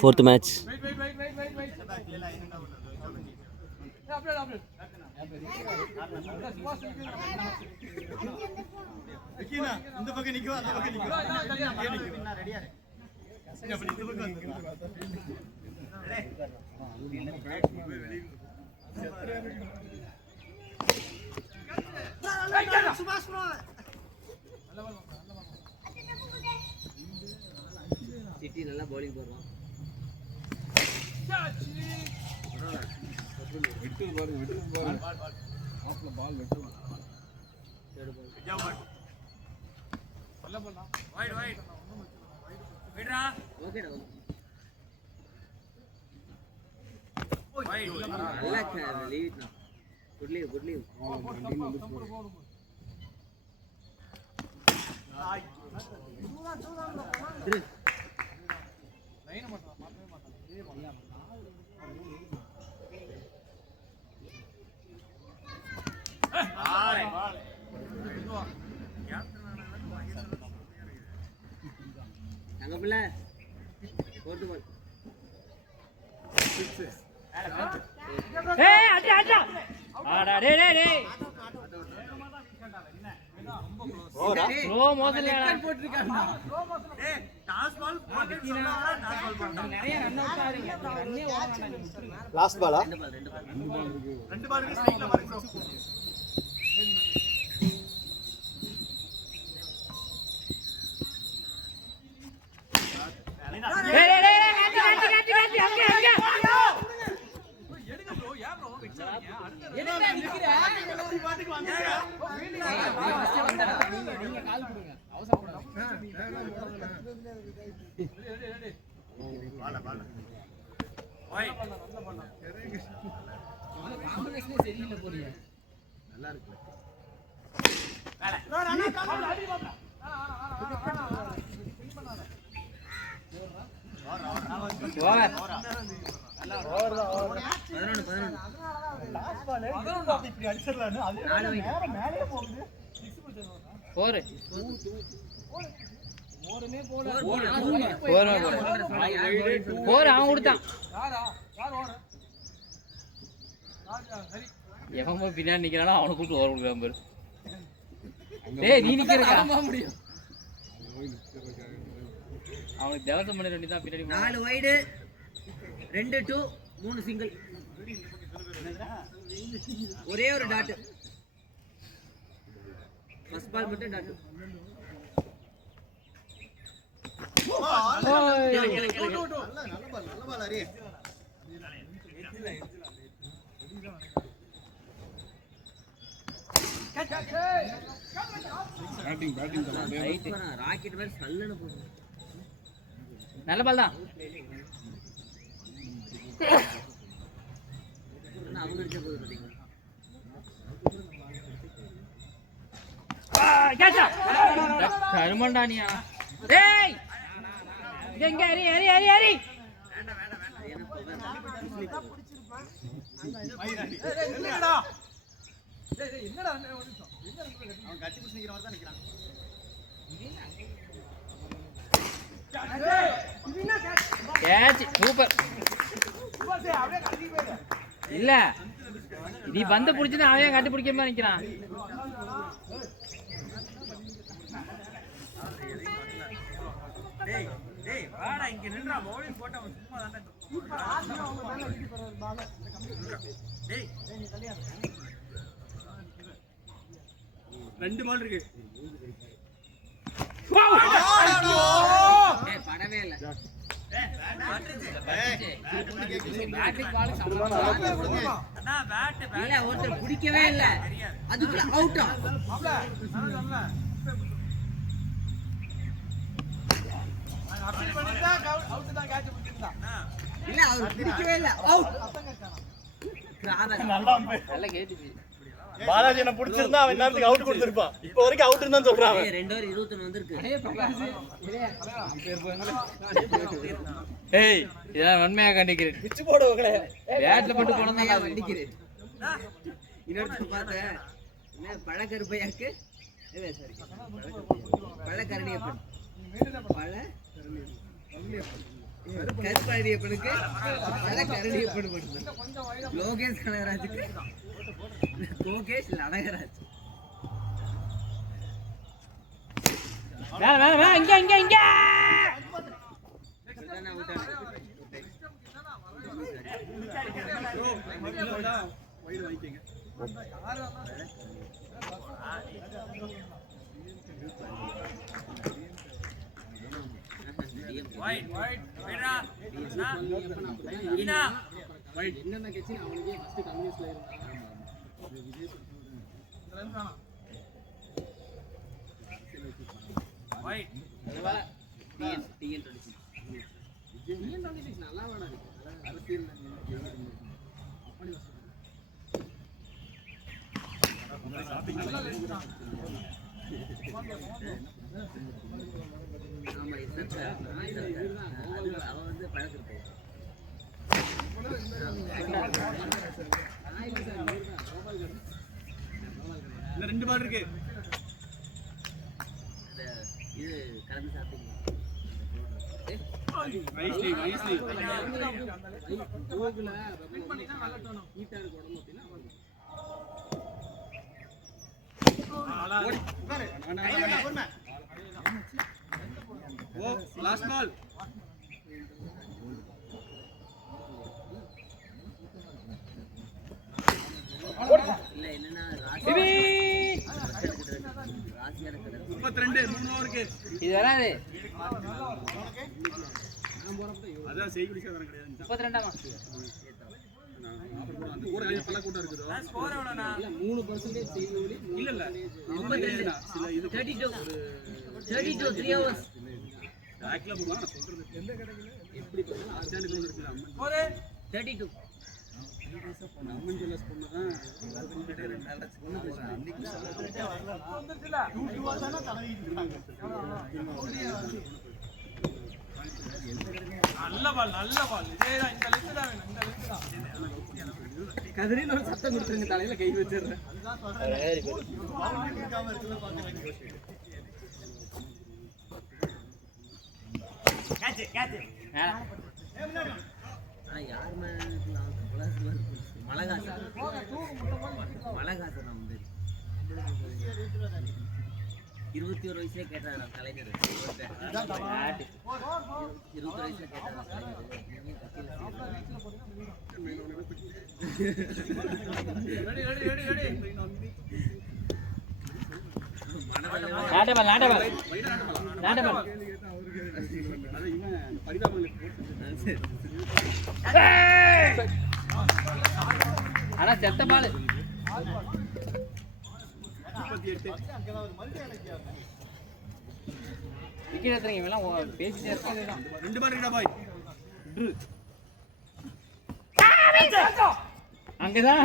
fourth match. City நல்லா bowling போடுறான். வெட்டு பாருங்க ஆஃப்ல பால் வெட்டு. வைட் விடுடா. ஓகேடா. வைட் நல்லா லீவ் இட் நா. Good leave. லைன் மாட்டவே மாட்டான். தங்கப்பிள்ளை போட்டு பால். ஏய் அடி ஆடா டேய் ஓரா ஸ்லோ மோஷன்ல போட்டுருக்காங்க. டேய் டாஸ் பால் போட்டு சொன்னாடா. டாஸ் பால் போட்டாங்க. நிறைய ரன் அவுட் ஆறீங்க. ரன்னே ஓடறானே. லாஸ்ட் பாலா? ரெண்டு பால் ஸ்ட்ரைட்ல பாருங்க ப்ரோ. காட்டி அங்க எடுங்க ப்ரோ. ஏன் ப்ரோ வெச்சறீங்க? எடுங்க நிக்கிறே. பாட்டுக்கு வாங்க. நீங்க கால் கொடுங்க. அவசரப்படாதீங்க. ரெடி. பால. ஓய். நல்ல பால். காம்பினேஷனே சரியில்லை போறீங்க. நல்லா இருக்கு. வேலை. அடி பாப்பா. ஸ்பின் பண்ணாத. ஓவர். ஓவர். 11 லாஸ்ட் பால் 11 இப்படி அடிச்சிரலாம்னு அது நேரா மேலே போகுது. 6 போடுறா. 4 ஓரமே போல. 4 அவன் கொடுத்தான். யார் ஓவர்? சரி. எவன் பின்னாடி நிக்கிறானோ அவனை கூப்பிட்டு ஓவர் கொடுக்குறான் பாரு. டேய் நீ நிக்கிறடா. முடியும். அவனுக்கு தேவசம் பண்ண வேண்டியது தான் பின்னாடி. 4 வைடு 2 2 3 சிங்கிள். ஒரே ஒரு டாட். ஃபர்ஸ்ட் பால் மட்டும் டாட். நல்ல பால் அரே. பேட்டிங் ராக்கெட் மாதிரி சல்லன போடு. நல்ல பால் தான். அவங்க அடிச்ச போது பாத்தீங்க. கேட்சா கருமண்டானியா. டேய் எங்க அரி வேண்டாம். என்னடா? டேய் என்னடா ஒரு நிமிஷம். அவன் கட்டி புடிச்சு நிக்கிற மாதிரி தான் நிக்கிறான். Catch super. இல்ல நீ பந்த புடிச்சது அவன் கட்டி பிடிக்காம நிக்கிறான். டேய் வாடா இங்க நின்றா. பவுலிங் போட்டா அவன் சும்மா தான்டா. டேய் நீ தள்ளியா. 2 பால் இருக்கு. ஏய் படவே இல்ல. அண்ணா பேட் இல்ல ஒருத்தர் பிடிக்கவே இல்ல. அதுக்குள்ள அவுட்டா. அப்பீல் பண்ணிட்டா அவுட் தான். கேட்ச் பிடிச்சிருந்தா. இல்ல அவர் பிடிக்கவே இல்ல. அவுட். நல்ல கேட்ச். பாலாஜி என்ன பிடிச்சிருந்தா அவன் நேரத்துக்கு அவுட் கொடுத்திருப்பான். இப்போ வரைக்கும் அவுட் இருந்தா சொல்றாங்க. 2/21 வந்திருக்கு. ஏய் இதான் உண்மையா கண்டிக்கிறேன். பிச்சு போடுவங்களே பேட்ல போட்டு போனதா நான் கண்டிக்கிறேன். இன்னொரு பார்த்தேன். என்ன பழக்கருப்பையாக்கு? ஏய் சரி. பழக்கரணியப்பன். பழ கருப்பாடியப்பனுக்கு கரடியப்பன் லோகேஷ் கனகராஜுக்கு லோகேஷ் லனகராஜ். இங்க வைடு வாங்கிக்கங்க. என்னென்ன கட்சி அவனுக்கே ஃபர்ஸ்ட் கம்யூனிஸ்ட்ல இருந்தாங்க. நல்லா வேணா இருக்கு அரசியல் ரெண்டு பால் இருக்கு. இது கலந்து சாப்பிட்டீங்க. லாஸ்ட் பால். இல்ல என்னன்னா 32 3 ஓவருக்கு. இது வராது. அதான் செய்குடி சாதனம் கிடையாது. 32ஆமா. அந்த கூட பல கூட்டம் இருக்குது. ஸ்கோர் எவ்வளவுனா? இல்ல 3% செய்யுது. இல்ல இல்ல. 32 சில இது 32 3 hours. ஆக்ல போவா நான் சொல்றது. எந்த கடையில எப்படி பண்ணா ஆர்ஜானுக்கு ஒன்னு இருக்குல அம்மன். ஸ்கோர் 32. அம்மன் ஜெல்லஸ் பொண்ணுதான் அன்னைக்கு வந்துச்சுல 2 வாதானா தலையிட்டு இருக்காங்க. நல்ல பால் இதேதான் இந்த லிஸ்ட் தான் வேணும். இந்த லிஸ்ட் தான் கதிரின்னு ஒரு சத்தம் கொடுத்துருங்க, தலையில கை வச்சிடுறேன். மலகாசன் 21 வயசுல கேட்டாங்க கலைஞர். 20 வயசுல கேட்டாங்க ஆனா செத்த பால் 28 விக்கெட் எடுத்துறீங்க. இவெல்லாம் பேசிட்டே இருக்காங்க. 2 பால் இருக்கா பாய். அங்கதான்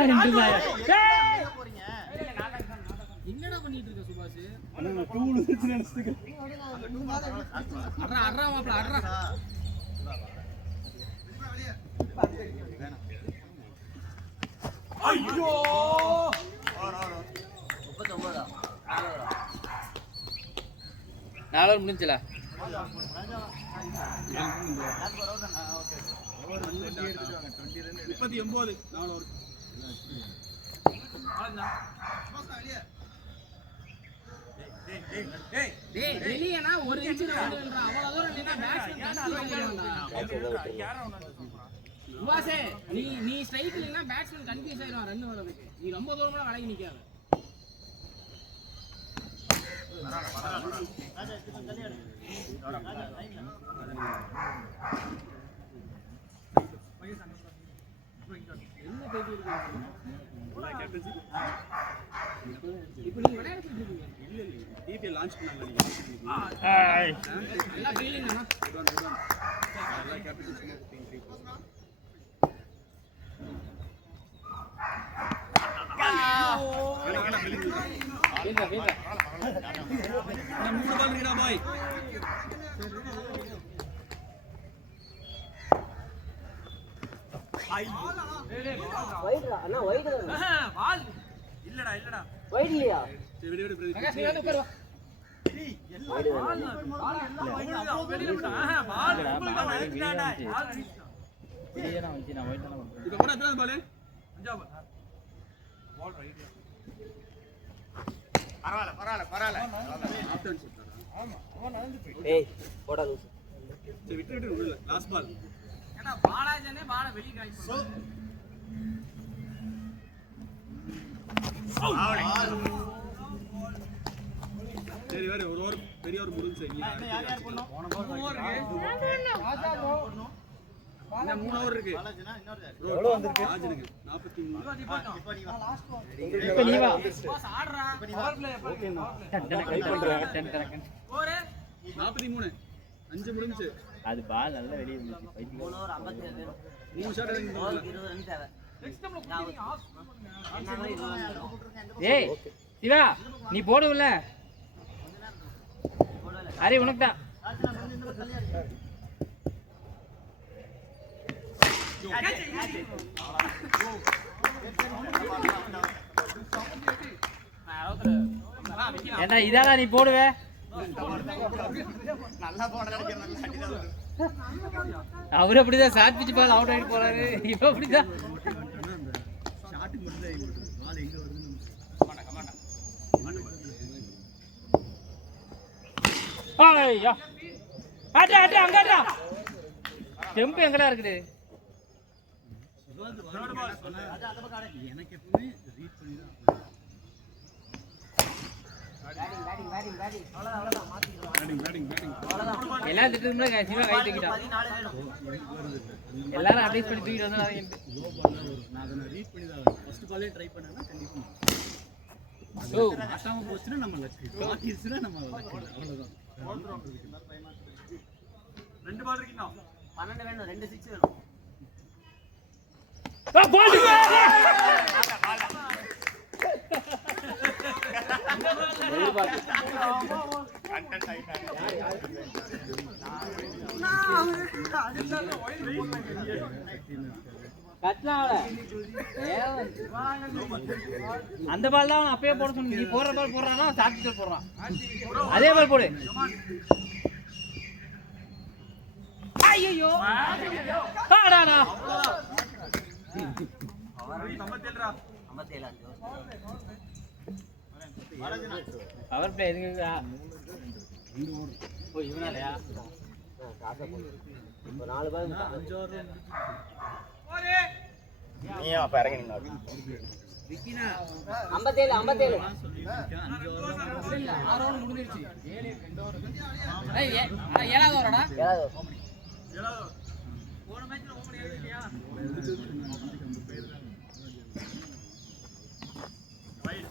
என்னடா பண்ணிட்டு இருக்க சுபாஷ்? அண்ணா டூல் வச்சு நினைச்சிட்டு அட்ரா மாப்ள அட்ரா. ஐயோ 39 4 முடிஞ்சல. 29 4 டேய் வெளியனா ஒரு இன்ச் வந்துன்றா. அவ்வளவு தூரம் நின்னா பேட்ஸ்மேன் சுபாஷே, நீ ஸ்ட்ரைக்ல நின்னா பேட்ஸ்மேன் கன்ஃபியூஸ் ஆயிடுவான் ரன் வரதுக்கு. நீ ரொம்ப தூரமா விலகி நிக்காத. என்ன பேட்டி இருக்கு? இப்போ நீங்க விளையாடிட்டு இருக்கீங்க. இல்ல டிபி லான்ச் பண்ணாங்க நீங்க. எல்லா ஃபீலிங் தானா? எல்லா கேப்டன் சும்மா குட்டிங்க. வேணா ஃபீலிங். வீங்க 3 பால் இருக்கா பாய். வைடுடா அண்ணா வைடுடா. பால் இல்லடா வைடு இல்லையா? சரி விடு பிரகாஷ் நீ வந்து உட்காரு வா. டேய் இப்ப கூட எத்தனை பால் ஏய் போடா லூசு சரி விட்டு விடல லாஸ்ட் பால் ஏன்னா பாலாஜனே பால வெளிய காய் போடு சரி வேற ஒரு ஓவர் பெரிய ஓவர் முடிஞ்சு யார் யார் பண்ணோம் இன்னும் 3 ஓவர் இருக்கு எவ்வளவு வந்திருக்கு ராஜனுக்கு 43 இப்ப நீ வா பாஸ் ஆடுறா பவர் பிளே ட்ரை பண்றேன் ஓரே 43 5 முடிஞ்சு அது பால் நல்லா வெளிய வந்துச்சு பைத்தியம் 3 ஓவர் 57 வேணும் 3 ஷாட் எடுங்க 20 ரன் தேவை நெக்ஸ்ட் டைம்ல என்ன மாதிரி 20 ஏய் சிவா நீ போடுவல அரே உனக்கு தான் ஏண்டா இதாடா நீ போடுவ நல்லா போடுற அவரு அப்படிதான் ஷார்ட் பிட்ச் பால் அவுட் ஆயிட்டு போறாரு இவ அப்படிதான் ஷாட் மட்டும் பால் எங்க வருதுன்னு ஐயா அட அட அங்கடா டெம்பு எங்கடா இருக்குது எனக்கு எப்பவுமே ரீட் பண்ணி தான் எல்லாம் திட்டம்னா சிவா கை தூக்கிட்டான் எல்லாரும் அட்வைஸ் பண்ணி தூக்கிட்டு வந்தாங்க நான் அதை ரீட் பண்ணி தான் ஃபர்ஸ்ட் பாலே ட்ரை பண்ணேன்னா கண்டிப்பா ஓ அட்டாம போச்சுன்னா நம்ம லக்கு மாத்திடுச்சுன்னா நம்ம லக்கு அவ்வளவுதான் 2 பால் இருக்குன்னா 12 வேணும் 2 6 வேணும் பால் அந்த பால் தான் அப்பயே போட சொன்ன நீ போடுற பால் போடுறானா சாப்பிட்டு போடுறான் அதே பால் போடு ஐயோ ஆடாடா 57 பவர் பிளே எதுங்க ஓ இவனாலயா இப்போ 4 பால் 5 ஓவர் நீ அப்ப இறங்கினீங்க 57 57 6 ஓவர் முடிஞ்சிருச்சு 7 2 ஓவர் ஏய் 7வது ஓவரடா 7வது போன மேட்ச்ல ஓபன் ஏறியா வைட்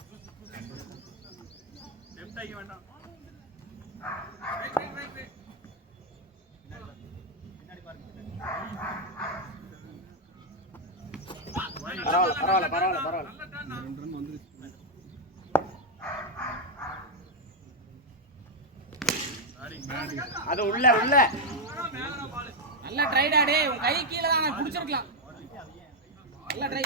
டெம்ப்ட் ஆகி வேண்டாம் வெயிட் பரவாயில்ல 2 ரன் வந்துருச்சு அது உள்ள நல்ல ட்ரைடா டேய் உன் கை கீழ தான் நான் புடிச்சிருக்கலாம் நல்ல ட்ரை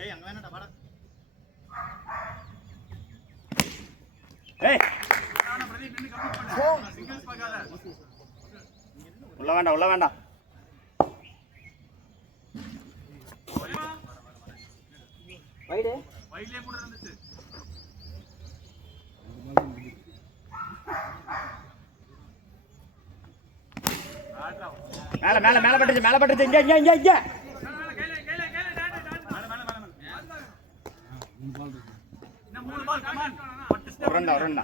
ஏய் அங்க வேணாடா வாடா ஏய் பிரதீப் நின்னு கம்ப்ளீட் பண்ணு சிங்கிள்ஸ் பார்க்காத உள்ள வேண்டாம் வைடு வைட்லயே கூட இருந்துச்சு மேல பட்டுச்சு இங்க ஒரு ரன்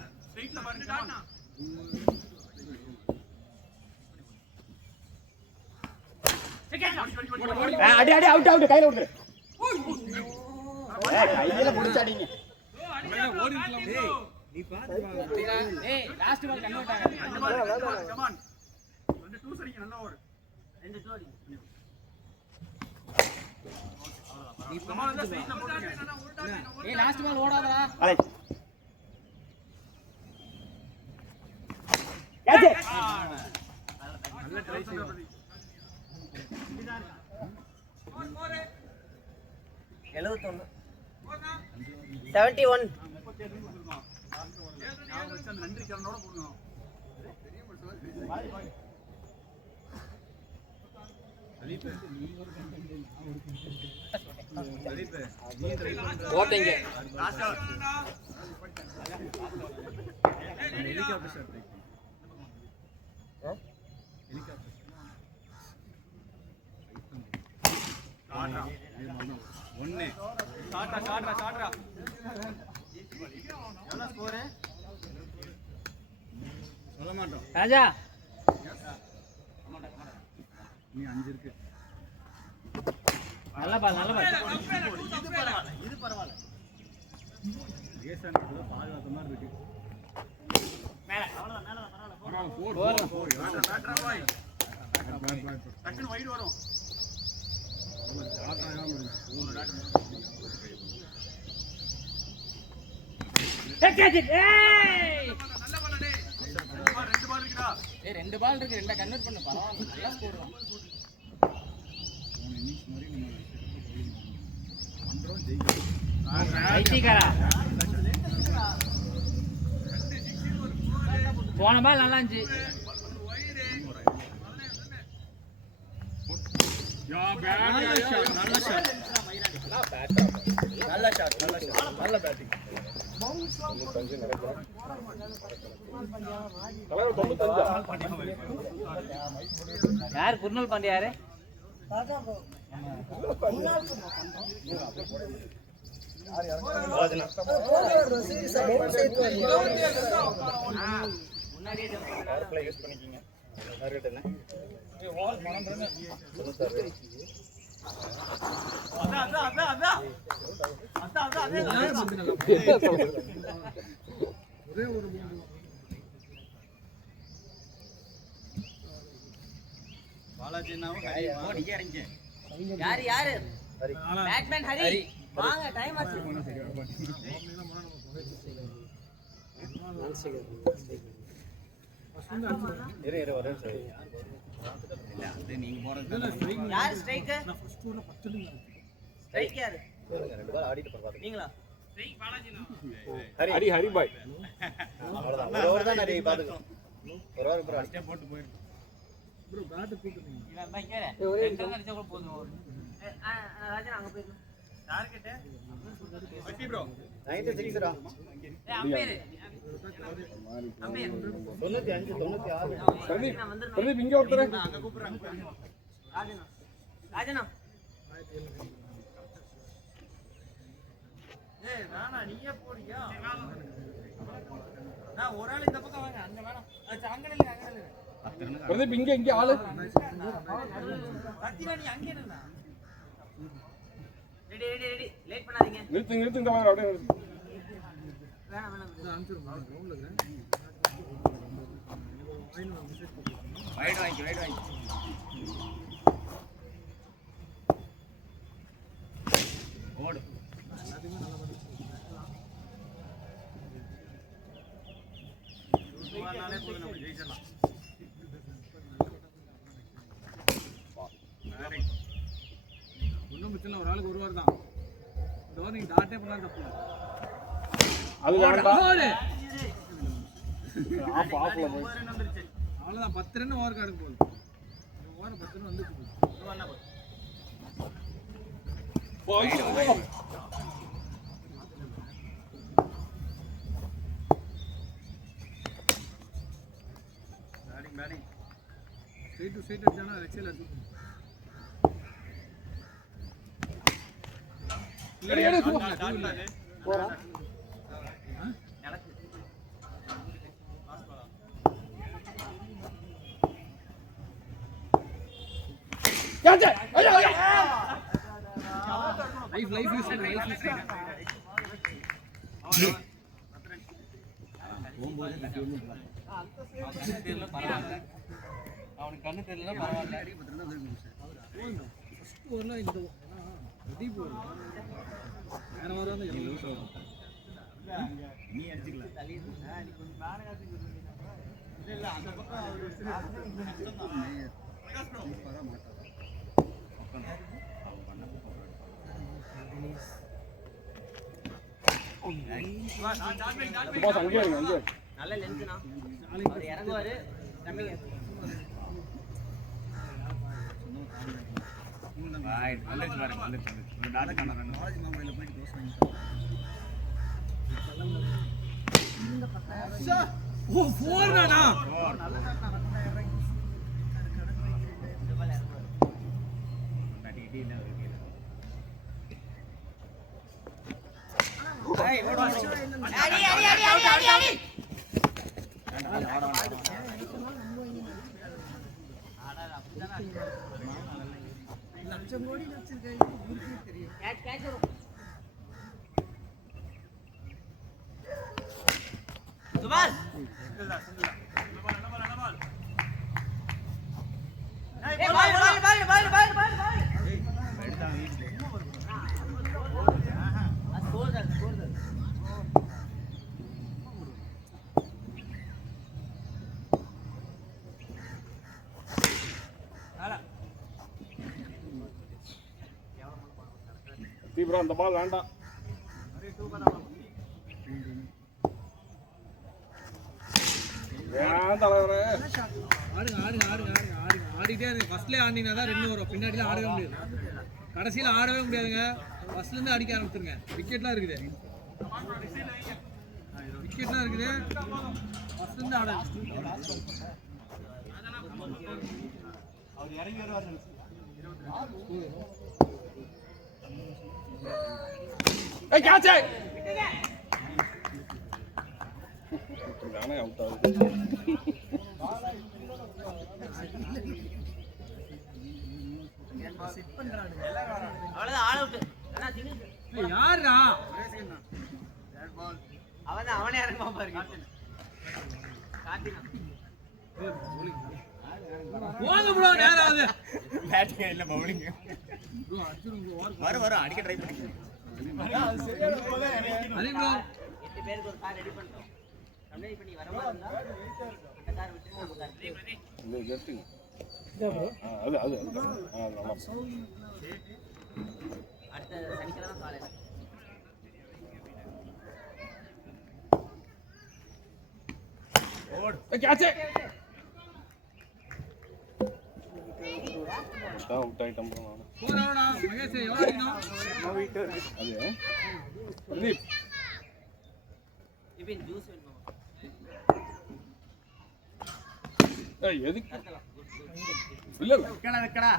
அடி அவுட் கையில விடுங்க கையில புடிச்சாடிங்க ஓடி இருக்கலாம் டேய் நீ பாத்து ஏய் லாஸ்ட் பால் கன்வர்ட் ஆகாது கமான் 2 சரிங்க நல்ல ஓவர் 2 2 அடி நீ கமான் அந்த ஸ்ட்ரைட்ல போடுங்க ஏய் லாஸ்ட் பால் ஓடாதடா அலே யாச்சே நல்ல ட்ரை செய்யணும் 71 71. அந்த நன்றி கடனோட போடணும். ஓட்டிங்க ஒண்ணு சாட்ரா எவ்வளவு ஸ்கோர் சொல்ல மாட்டோம் ராஜா நீ 5 இருக்கு நல்ல பால் இது பரவாயில்ல ஏசான கூட பாதுகாத்த மாதிரி இருக்கு மேல அவ்வளவுதான் போடு பேட்டரா பாய் டக்குனு வைட் வரும் ரெண்டு பால் இருக்கு ரெண்டா கன்வெர்ட் பண்ணு பரவாயில்ல நல்லா ஸ்கோர் தான் போன பால் நல்லா இருந்துச்சு நல்ல பேட்டிங் யார் குர்னல் பாண்டியா யாரு யூஸ் பண்ணிக்கிங்க யாரு பேட்மேன் ஹரி வாங்க டைம் ஆச்சு இரு வரேன் சார் நீங்க போறது யார் ஸ்ட்ரைக்கர் ஸ்ட்ரைக் யாரு ரெண்டு பால் ஆடிட்டு பாருங்க நீங்களா ஹரி பாய் அவ்வளவுதான் ஒரு ஓவர் தான் நிறைய பாத்துங்க ஒரு ஓவர் அப்புறம் அடிச்சே போட்டு போயிரு ப்ரோ பேட் கூட்டுங்க இல்ல பை கேளே ரெண்டு ரன் அடிச்சா கூட போதும் ராஜா அங்க போயிரு டார்கெட் வெட்டி ப்ரோ 96 ரா அம்பேர் அம்பேர் 95 96 பிரதீப் இங்க ஒருத்தர் அங்க கூப்பிடுறாங்க ராஜனா ராஜனா ஏய் நானா நீயே போடியா நான் ஒரு ஆள் இந்த பக்கம் வாங்க அங்க வேணாம் அங்க இல்ல பிரதீப் இங்க ஆளு சத்தியா நீ அங்க நின்னா ரெடி லேட் பண்ணாதீங்க நிறுத்து இந்த மாதிரி அப்படியே வேணாம் அனுப்பிச்சிருங்க கிரவுண்ட்ல இருக்கேன் வைட் வாங்கி ஓடு நாளே போதும் நம்ம ஜெயிச்சிடலாம் ஒன்றும் பிரச்சனை ஒரு ஆளுக்கு ஒரு ஓவர் தான் இந்த ஓவர் நீங்க டாட்டே பண்ணலாம் தப்பு அது வேண்டாம் ஆஃப் ஆஃப்ல போய் அவ்வளோதான் 10 ரன் ஓவர் கார்டுக்கு போகுது ஓவர் 10 ரன் வந்து பேட்டிங் ஸ்ட்ரைட் டு ஸ்ட்ரைட் அடிச்சானா எக்ஸல் அடிச்சு போறா லைஃப் யூஸ் அவனுக்கு கண்ணு தெரியல பரவாயில்ல ஃபர்ஸ்ட் ஓவர்ல இந்த ரெடி போடு வேற வராத லூஸ் ஆகும் நீ அடிச்சுக்கலாம் இல்ல அந்த பக்கம் பாஸ் அங்கேயே இருங்க அங்கேயே. நல்ல லென்ஸ்னா அவர் இறங்குவாரு தம்பிங்க ஓ 4 தானா அடி அடி அடி அடி அடி அடி கேட்ச் கேட்ச் சுபாஷ் ஏய் பால் பால் பால் பால் பால் பால் பால் ஸ்கோர் தான் ஸ்கோர் தான் ப்ரோ அந்த பால் வேண்டாம். ஏன் தலைவரே ஆடுங்க ஆடுங்க ஆடுங்க ஆடுங்க ஆடுங்க ஆடிட்டே இருங்க ஃபர்ஸ்ட்லயே ஆடினா தான் 2 வரும் பின்னாடிலாம் ஆடவே முடியாது கடைசியில ஆடவே முடியாதுங்க ஃபர்ஸ்ட்ல இருந்து அடிக்க ஆரம்பிச்சிருங்க விக்கெட்லாம் இருக்குது ஃபர்ஸ்ட்ல இருந்து ஆட அவர் இறங்கி வருவார் ஏய் கேட்ச் நானே அவுட் ஆகுது. அவ்வளவுதான் ஆல் அவுட் அண்ணா தினேஷ் யாரா அவன் அவனே இறங்குமா பாருங்க கார்த்தினா போங்க ப்ரோ நேரா அது பேட்டிங் இல்ல பவுலிங் ப்ரோ அர்ஜுன் வர அடிக்க ட்ரை பண்ணிக்கிறேன் அதே ப்ரோ 8 பேருக்கு ஒரு கார் ரெடி பண்றோம் கம்ப்ளீட் பண்ணி வரமா இருந்தா அந்த கார் விட்டு நம்ம கார் இந்த கெட்டுங்க அது அது அது நல்லா அடுத்த சனிக்கிழமை காலையில கேட்ச் அவுட் ஐட்டம் நானு போறாடா மகேஷ் எவ்வளவு அடிக்கணும் அது பிரதீப் இப்போ ஜூஸ் வேணுமா ஏய் எதுக்கு இல்ல இல்ல வைக்கடா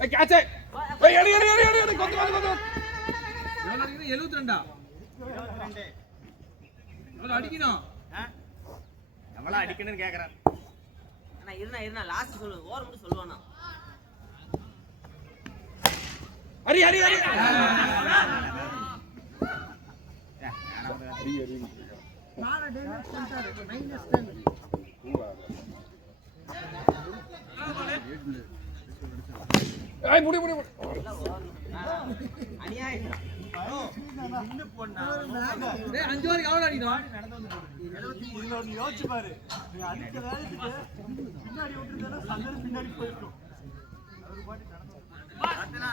ஏய் கேட்ச் ஏய் எடி எடி எடி எடி கொத்து கொத்து எவ்வளவு அடிக்கணும் 72 எவ்வளவு அடிக்கணும் நம்மளா அடிக்கணும்னு கேக்குறேன் அண்ணா இருனா லாஸ்ட் சொல்லு ஓவர் மட்டும் சொல்லுவானா அரி அரி அரி அரி அரி நாளை டேமேஜ் பண்ணிட்டாரு -10 ஏய் முடி முடி அநியாயம் டேய் 5 வரைக்கும் எவ்வளவு அடிக்கணும் யோசிச்சு பாரு அடிக்கிற வேலைக்கு பின்னாடி விட்டுட்டா சல்லர் பின்னாடி போயிடும் பார்த்தனா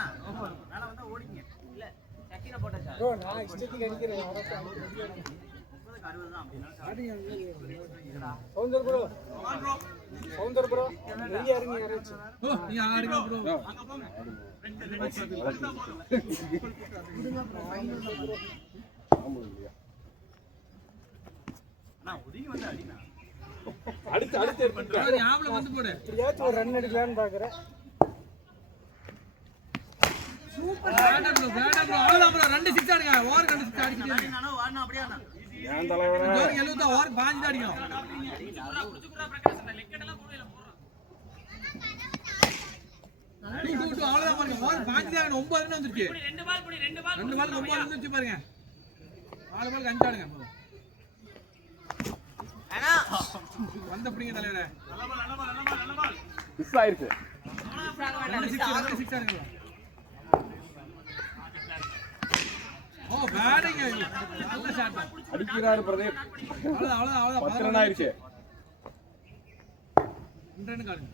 மேல வந்தா ஓடிங்க இல்ல சக்கின போட்டா ப்ரோ நான் இஷ்டத்துக்கு அடிக்கிறேன் 60 தான் சௌந்தர் ப்ரோ சௌந்தர் ப்ரோ வெளிய இறங்கி யாராச்சு ஓ நீ ஆடுங்க ப்ரோ அங்க போங்க அண்ணா ஒதுங்கி வந்து அடினா அடுத்து அடுத்து ப்ரோ நீ ஆவல வந்து போடு எப்படியாச்சும் ஒரு ரன் அடிக்கலாம்னு பாக்குறேன். சூப்பர் வேண்டாம் ப்ரோ அவ்வளவுதான் ப்ரோ 2 6 ஆடுங்க ஓவர் 2 6 அடிச்சிட்டே இருங்க நானோ வாடனா அப்படியே அண்ணா ஏன் தலைவரே ஜோர் 70 ஓவர் 5 தான் அடிக்கணும் டூ அவ்வளவுதான் பாருங்க ஓவர் 5 தான் 9 ரன் வந்துருச்சு 2 பால் 9 வந்துருச்சு பாருங்க 4 பால் 5 ஆடுங்க அண்ணா வந்த பிடிங்க தலைவரே மிஸ் ஆயிருச்சு 6 ஆடுங்க ஓ பேட்டிங் நல்ல ஷாட் அடிக்கிறாரு பிரதீப் அவ்வளவுதான் 10 ரன் ஆயிருச்சு 2 ரன் காடுங்க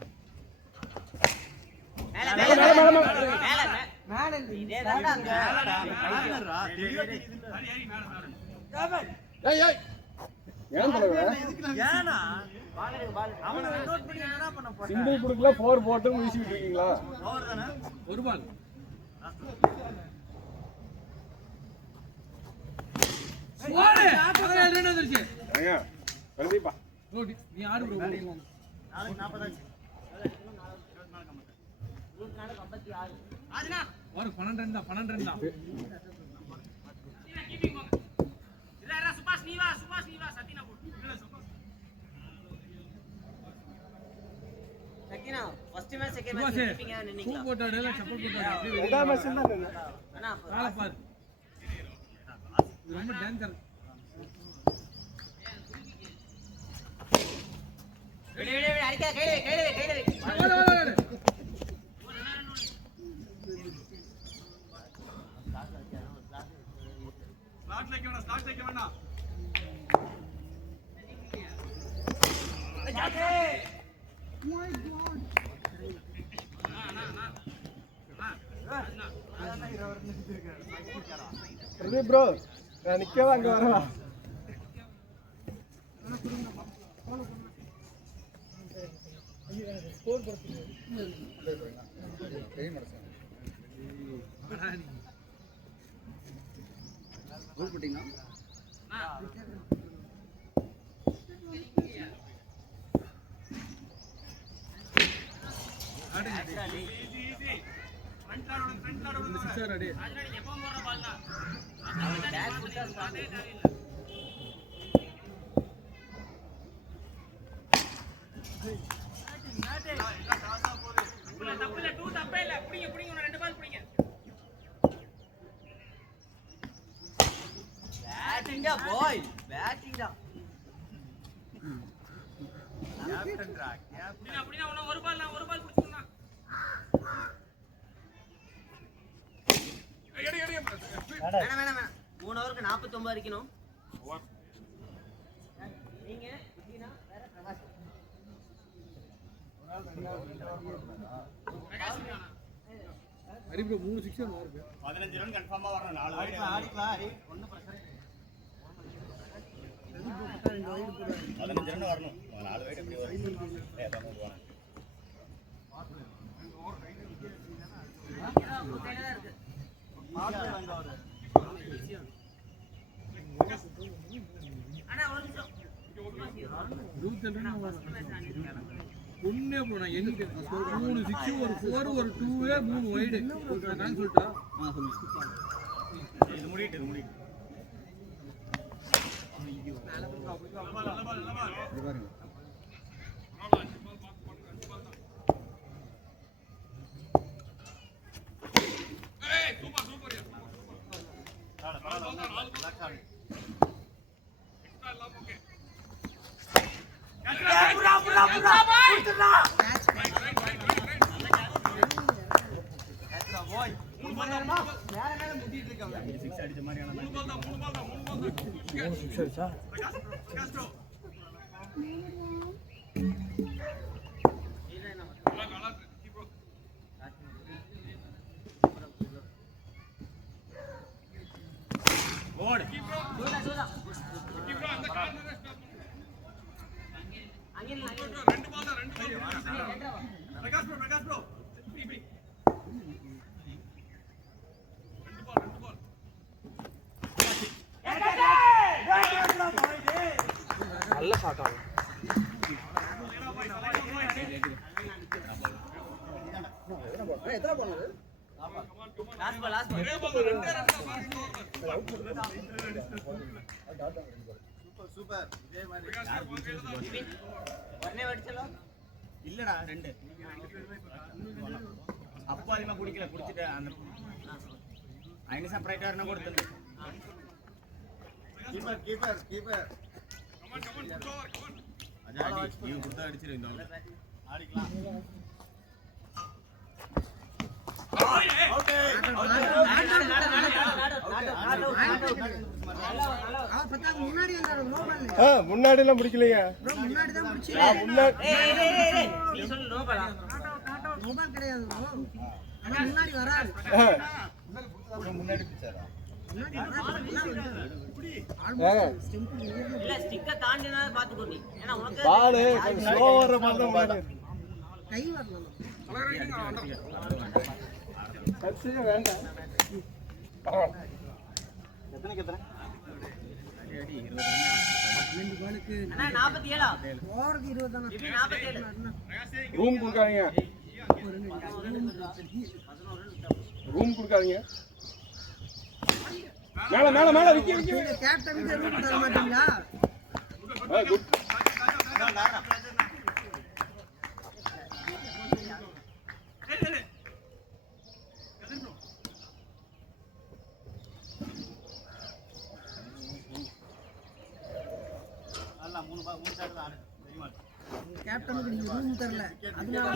சிங்கிள் புடுக்கல 4 போட்டு வீசிட்டு இருக்கீங்களா? ஒரு பால் ஓடு பக்கத்துல ரெண்டு வந்துருச்சு ஏங்க பிரதீபா ரோடி நீ ஆடு ப்ரோ நாளைக்கு 40 ஆச்சு. ஒரு 12 ரன் தான் சக்கினா ஃபர்ஸ்ட் மேட்ச் செகண்ட் சுபாஷ் மேட்ச் கீப்பிங்கா பூ நின்னீங்களா? போட்டாடு இல்ல செப்பல் போட்டாடு அப்படியே ரெண்டாம் மேட்ச் தான் அண்ணா கால பாரு ரொம்ப டேஞ்சர் விடு அடிக்க கையில ஸ்லாட் வைக்க வேண்டாம். பிரதீப் ப்ரோ நான் நிக்கவா அங்க வரவா? சிக்ஸர் அடி பேட்டிங்கா பாய் பேட்டிங்கா வேணாம் 3 ஓவருக்கு 49 அடிக்கணும். நீங்க புத்தினா வேற Prakash Hari bro 3 sixer mark 15 run கன்ஃபார்மா வரணும். 4 வைட் ஆடிக்கலாம் ஹரி ஒண்ணும் பிரச்சனை 15 ரன் வரணும். 4 வைட் எப்படி வரும்? ஒன்னே போனா எண்ணிக்கை 3 சிக்ஸ் ஒரு 4 ஒரு 2 3 வைடு நான் சொல்லிட்டா இது முடிட்டு சிக்ஸ் அடிச்ச மாதிரியான ஓடு நல்ல ஷாட் ஆகும். லாஸ்ட் பால் சூப்பர் இதே மாதிரி ஒண்ணே அடிச்சலோ இல்லடா 2 அப்பா அதிகமா குடிக்கல குடிச்சிட்டு அந்த ஐன செப்பரேட்டா என்ன கொடுத்தது கீப்பர் அஜய் நீ கொடுத்தா அடிச்சிரு இந்த ஆடிக்கலாம் முன்னாடி எல்லாம் முடிக்கலையா? நோபால் கிடையாது ஆனா முன்னாடி வராது இல்ல ஸ்டிக்க தாண்டினா பாத்துக்கோ நீ ஏன்னா உனக்கு பாலு ஸ்லோ வர்ற மாதிரி தான் பாலு கை வரணும் கட்சியே வேண்டாம் அண்ணா 47 ஓவருக்கு 20 தானே இது 47 ரூம் கொடுக்காதீங்க ரூம் கொடுக்காதீங்க மேல மேல மேல விக்கி விக்கி கேப்டனுக்கு ரூம் தர மாட்டீங்களா குட் கேப்டனுக்கு நீங்க ரூம் தரல அதனால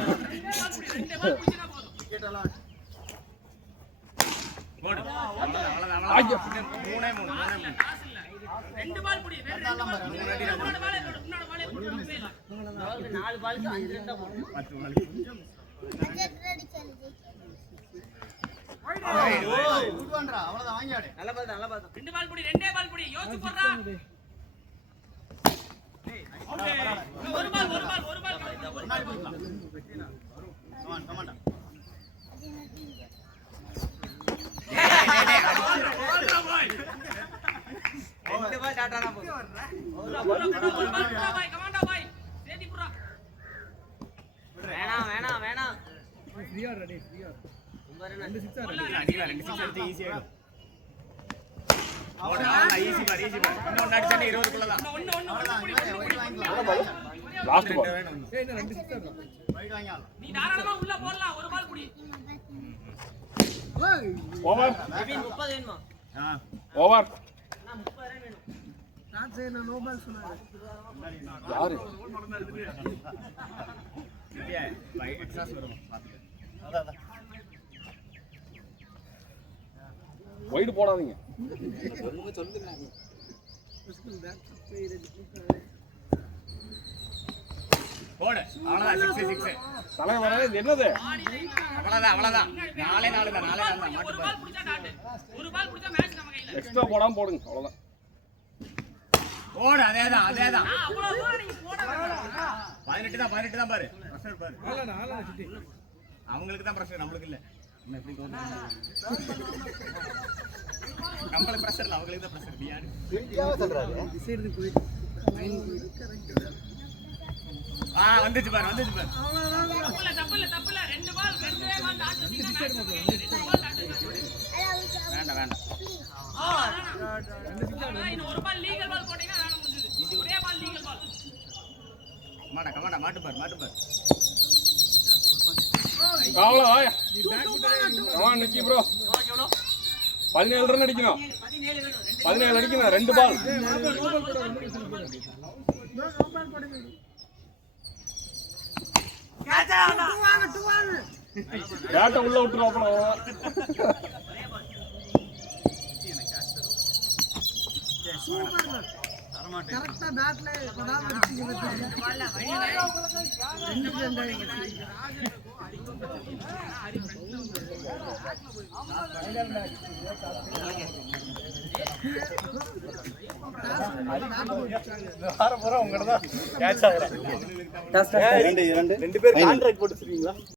நாலு பாலுக்கு 5 ரன் தான் போடும் நல்ல பால் தான் ரெண்டு பால் புடி ரெண்டே பால் புடி யோசிச்சு போடுறா ஒரு பால் கமாண்டா ரெண்டு பால் டாட்டானா போடு ஒரு பால் பாய் கமாண்டா பாய் சேதி புறா வேணாம் ஃப்ரீயா ரெடி ஃப்ரீயா ரெண்டு சிக்ஸ் அடிக்கலாம் 2 6 எடுத்து ஈஸியா ஆயிடும் ஓட ஈஸி பார் இன்னொரு அடிச்சா 20 குள்ள தான் லாஸ்ட் பால் ஏய் இன்னும் ரெண்டு சிக்ஸ் நீ தாராளமா உள்ள போடலாம் ஒரு பால் புடி ஓவர் நவீன் 30 வேணுமா ஓவர் நான் 30 ரன் வேணும் நான் சரி நான் நோபால் சொன்னாரு யாரு இல்லையா எக்ஸ்ட்ராஸ் வரும் பாத்துக்க வைடு போடாதீங்க போடு அவ்வளவுதான் 6 6 தலை வராது இது என்னது அவ்வளவுதான் 4 தான் ஒரு பால் புடிச்சா டாட் ஒரு பால் புடிச்சா மேட்ச் நம்ம கையில எக்ஸ்ட்ரா போடாம போடுங்க அவ்வளவுதான் போடு அதேதான் அவ்வளவு தூரம் நீ போட வேண்டாம் 18 தான் பாரு பிரஷர் பாரு ஆளா சிட்டி அவங்களுக்கு தான் பிரஷர் நம்மளுக்கு இல்ல என்ன எப்படி தோணுது நம்மளுக்கு பிரஷர் இல்ல அவங்களுக்கு தான் பிரஷர் பியானு டிசைடுக்கு போயிட்டு வந்துச்சு பாரு தப்பு இல்ல ரெண்டு பால் ரெண்டே பால் டாட் வேண்டாம் இன்னும் ஒரு பால் லீகல் பால் போட்டீங்கன்னா வேலை முடிஞ்சது ஒரே பால் லீகல் பால் கமாண்டா மாட்டு பாரு அவ்வளோ நிக்கி ப்ரோ 17 ரன் அடிக்கணும் 17 அடிக்கணும் 2 பால் பேட்டை உள்ள விட்டுருவோம் கரெக்டா பேட்ல படாம அடிச்சிங்க ரெண்டு பேர் கான்ட்ராக்ட் போட்டு வச்சிருக்கீங்களா